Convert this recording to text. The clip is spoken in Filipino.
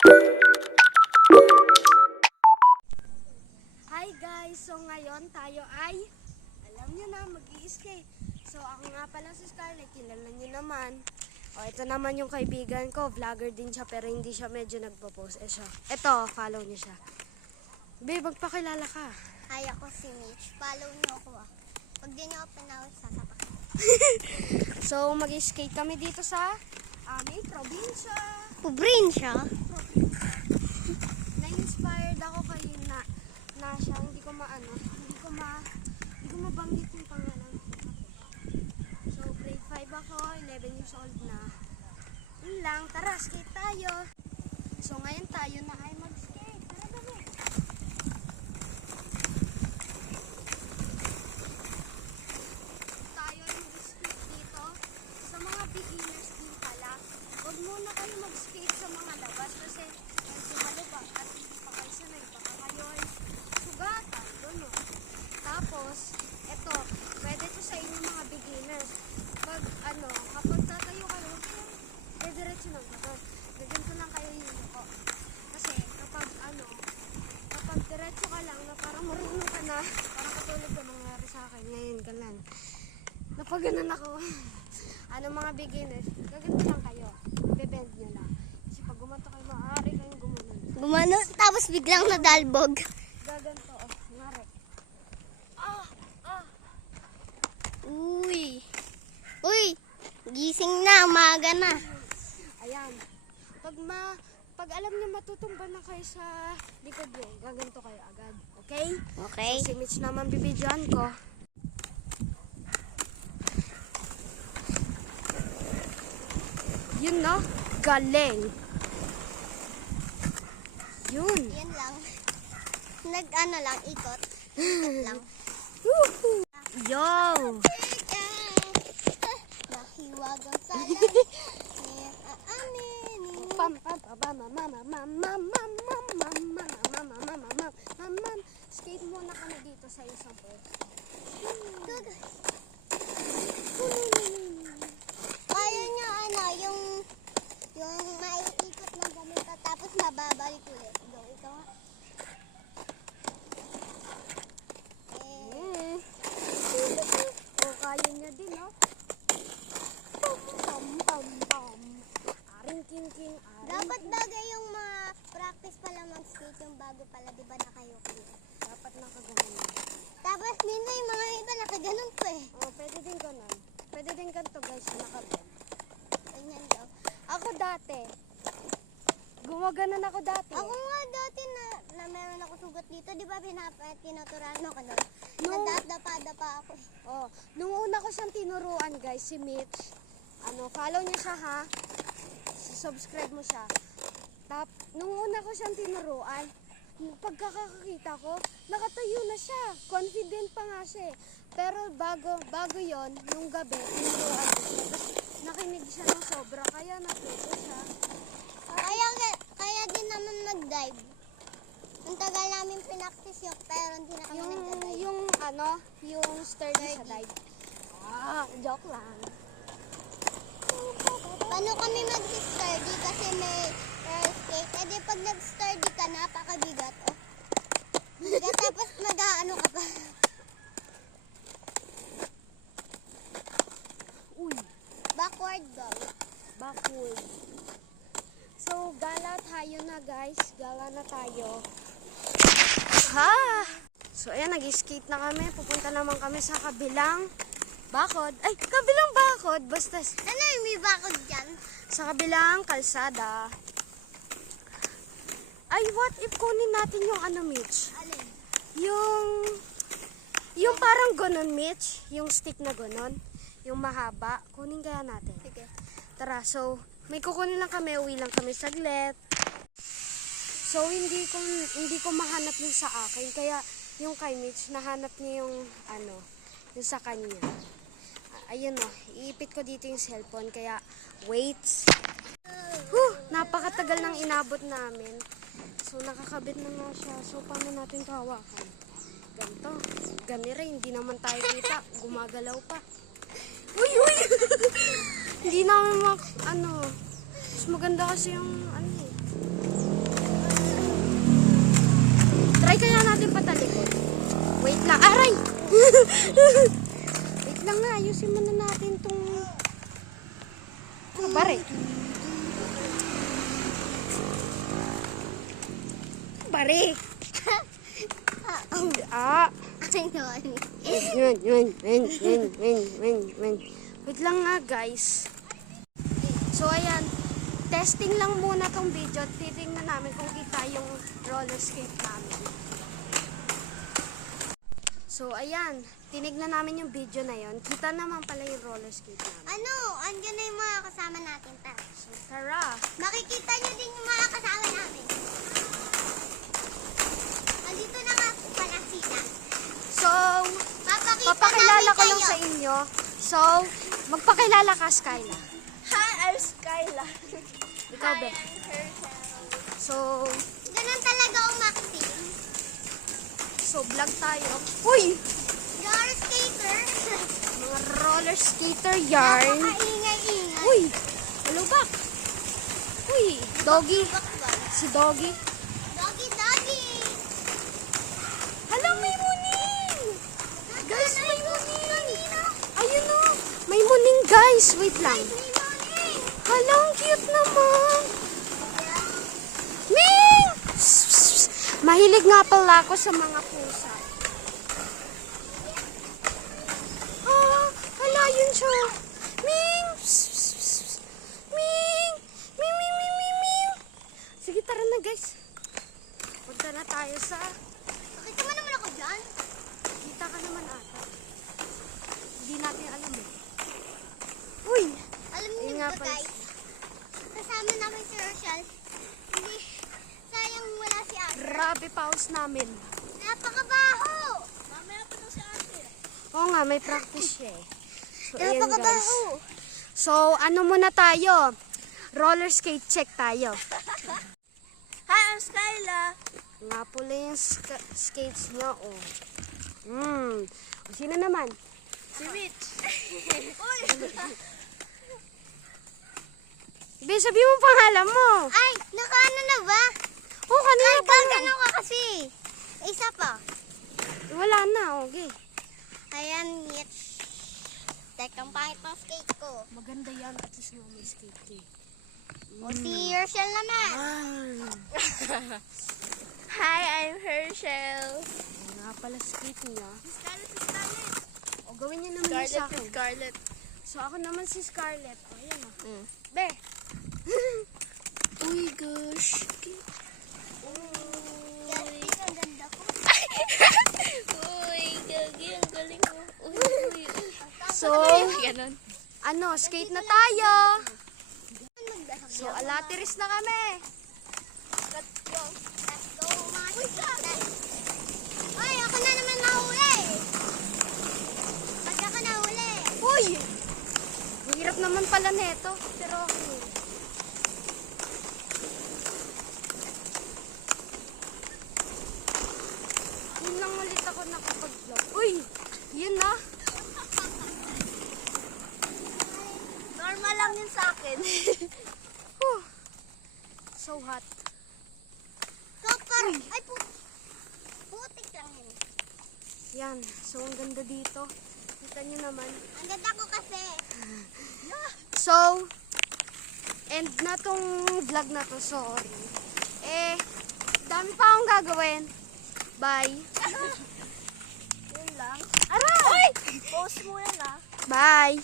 Hi guys! So ngayon tayo ay, alam nyo na, mag-i-skate. So ako nga pala si Scarlett, kilala nyo naman. O ito naman yung kaibigan ko, vlogger din siya pero hindi siya medyo nagpo-post. Ito, follow nyo siya. Babe, magpakilala ka. Hi, ako si Mitch. Follow niyo ako ah. Pag di niyo ako panawag, sasapak. So mag-skate kami dito sa aming probinsya. Probinsya? Na-inspired ako kay na siya, hindi ko mabanggit yung pangalan. So grade 5 ako, 11 years old na. Yun lang, tara, skate tayo. So ngayon tayo na ay mag-skate. Tara dali. Tayo ay mag-skate dito. Sa mga beginners din pala, huwag muna kayo mag-skate sa mga labas kasi medyo malubak at hindi pa kayo sanay. Baka kayo ay sugatan, gano'n. Tapos, eto, pwede to sa inyo mga beginners. Kapag tatayo kayo, diretso lang gano'n. Ganito lang kayo yuko. Kasi kapag diretso ka lang na parang marunong ka na, parang katulad ko nangyari sa akin. Ngayon, ganun. Napaganon ako. Mga beginners, gaganto lang kayo. Bebend nyo lang. Kasi pag gumanto kayo, maaari kayong gumanon. Gumano, tapos biglang nadalbog. Gaganto, ngari. Uy. Uy, gising na, umaga na. Ayan. Pag alam niyo matutumba na kayo sa likod niyo, gaganto kayo agad. Okay? Okay. So, si Mitch naman bibidyoan ko. Yun no? Galing. Yun. Yan lang. Nag-ano lang, ikot. Ikot lang. Yo! Nahiwagang sa langit. Aaminin. Pam pam pam pam mam. Skate muna kami dito sa isang pwede. Kaya niya yung maiikot na ganito tapos mababalik ulit. Go, ikaw nga. O kaya niya din, no? Pam. Aring king. Dapat bagay yung practice pala mag-skate yung bago pala, di ba naka-yoke? Dapat nakaganon. Tapos minsan yung mga iba nakaganon pa eh. Pwede din ganon. Pwede din ganito guys, nakabend. Ganyan daw. Ako dati. Gumaganon ako dati. Ako nga dati na meron ako sugat dito, di ba tinuturahan ako nun? No. Nadapa ako. Nung una ko siyang tinuruan guys, si Mitch. Follow niyo siya ha. Subscribe mo siya. Nung una ko siyang tinuruan, pagkakakita ko, nakatayo na siya. Confident pa nga siya. Pero bago yon, nung gabi, tinuruan ko siya. Tapos nakinig siya ng sobra, kaya natuto siya. Kaya din naman nag-dive. Ang tagal namin pinaktis yung pero hindi na kami nag-dive. Yung sturdy sa dive. Joke lang. Paano kami mag-sturdy kasi may skate? Eh di pag nag-sturdy ka, napakabigat. Bigat tapos nag-ano ka pa. Uy, Backward go. backward. So, gala tayo na guys. Gala na tayo. Ha! So, ayan, nag-skate na kami. Pupunta naman kami sa kabilang bakod. Ay, kabilang bakod. Basta Ano yung may bakod dyan? sa kabilang kalsada. Ay, what if kunin natin yung Mitch? Alin? Yung parang ganon, Mitch. Yung stick na ganon. Yung mahaba. Kunin kaya natin. Sige. Tara, so, may kukunin lang kami. Uwi lang kami saglit. So, hindi ko mahanap yung sa akin. Kaya, yung kay Mitch, nahanap niya yung yung sa kanya. Ayun iipit ko dito yung cellphone. Kaya, wait. Napakatagal nang inabot namin. So, nakakabit na nga siya. So, paano natin ito hawakan? Ganito. Ganire, hindi naman tayo kita. Gumagalaw pa. Uy! Hindi namin mas maganda kasi yung Wait lang nga, ayusin muna natin tong... Ano, bare? Bare! Ah! Wait lang nga, guys. So, ayan. Testing lang muna tong video. Titingnan namin kung kita yung roller skate namin. So, ayan. Tinignan namin yung video na yon. Kita naman pala yung roller skate namin. Ano? Andyan na yung mga kasama natin. Tara. So, tara. Makikita nyo din yung mga kasama namin. Andito na nga pala sila. So, papakilala ko namin lang kayo. sa inyo. So, magpakilala ka, Skyla. Hi, I'm Skyla. Ikaw, Be. So, Ganun talaga umakting. so vlog tayo. Uy! Roller skater. Mga roller skater yarn. Napakaingay-ingay. Uy! Malubak! Uy! Doggy. Bakbak. Si Doggy. Doggy, doggy. Hala, may muning! Guys, may muning! Ayun o! May muning, guys! Wait lang. May morning. Hala, ang cute naman! Ming! Psst, psst, psst. Mahilig nga pala ako sa mga pusa. Ah, hala, yun siya. Ming! Psst, psst, psst. Ming! Ming, Ming, Ming, Ming, Ming! Sige, tara na, guys. Punta na tayo sa... Pakita mo naman ako dyan. Kita ka naman ata. Hindi natin alam eh. Uy! Alam niyo Ayun nga ba pala. guys? Kasama namin si Rochelle. Hindi. Sayang wala si ate. Grabe paus namin. Napakabaho. Mamaya pa daw si ate. Oo nga, may practice siya eh. So, ayan, guys. Napakabaho. So, ano muna tayo? Roller skate check tayo. Hi, I'm Skyla. Nga pala yung skates niya, oh. O, sino naman? Si Mitch. Uy! Be, sabi mo pangalan mo. Ay, nakaano na ba? Oh, kanina Ay, pa. gagano ka kasi. Isa pa. Wala na, okay. Ayan, Mitch. Tekang pangit ng skate ko. Maganda yan, at least nga may skate eh. O si Rochelle naman. Hi, I'm Herschel. Nga pala skate niya. Scarlett, Scarlett. O, gawin niya naman yun sa Scarlett, akin. Scarlett. So, ako naman si Scarlett. O, ayan o. Be. Uy, gosh. Yes, ang ganda ko. Uy, gagi, ang galing mo. Uy. So, Ganon. ano, skate na tayo. Magdahag. So, alatiris na kami. Let's go. Let's go, mga chicas. Ay, ako na naman nahuli. Ba't ako nahuli? Uy! Ang hirap naman pala neto. Pero okay. Yun lang ulit ako nakapag-vlog. Uy! Yun na. Normal lang yun sa akin. Whew. So hot. Super. Ay, putik lang yun. Yan. So, ang ganda dito. Kita nyo naman. Ang ganda ko kasi. So, end na tong vlog na to. Sorry. Eh, dami pa akong gagawin. Bye. Yun lang. Aray! Post mo yan ah. Bye!